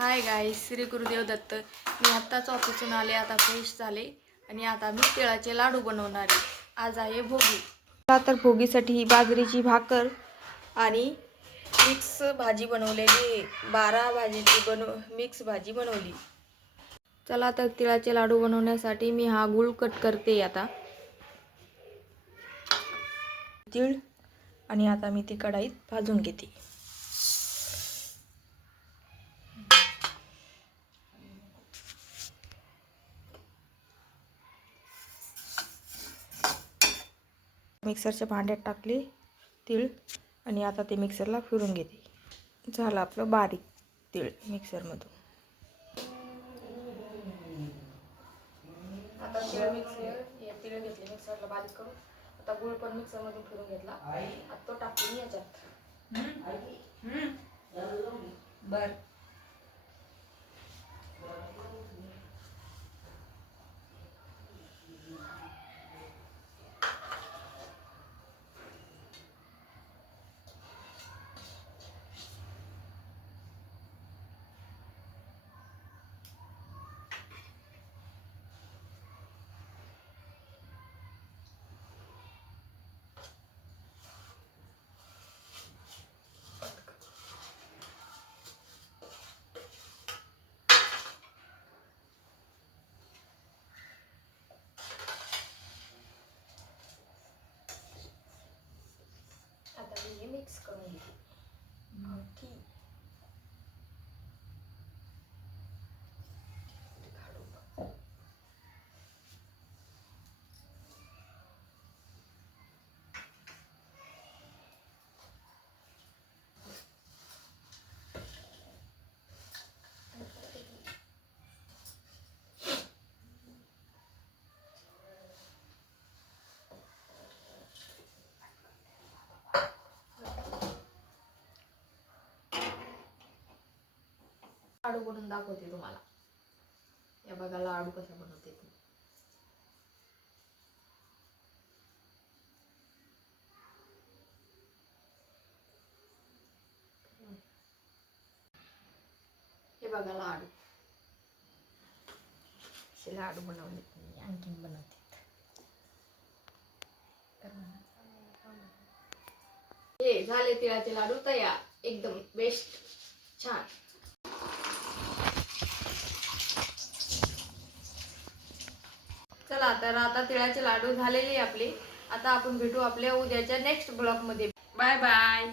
Hi guys, Shri Gurudev Datta. मी आत्ताच ऑफिसून आले, आता फ्रेश झाले आणि आता मी तिळाचे लाडू बनवणार आहे. आज आहे भोगी. तर भोगीसाठी ही बाजरीची भाकर आणि मिक्स भाजी बनवलेली, 12 भाजीची मिक्स भाजी बनवली. चला तर तिळाचे लाडू बनवण्यासाठी मी हा गूळ कट करते. आता तीळ आणि आता मी ती कढाईत भाजून घेते. मिक्सरच्या भांड्यात टाकले तीळ आणि आता ते मिक्सरला फिरून घेते. झालं आपलं बारीक तीळ मिक्सरमधून. आता तीळ घेतले मिक्सरला बारीक करून. आता गूळ पण मिक्सरमधून फिरून घेतला. आता तो टाकते मी याच्यात. बर आता मी मिक्स करून घेते. लाडू बनवून दाखवते तुम्हाला. या बघा लाडू कसा बनवते ती. हे बघा लाडू. असे लाडू बनवले, आणखीन बनवते. हे झाले तिळाचे लाडू तयार. एकदम बेस्ट, छान. चला तर आता तिळाचे लाडू झालेले आपले. आता आपण भेटू आपल्या उद्याच्या नेक्स्ट ब्लॉग मध्ये. Bye bye.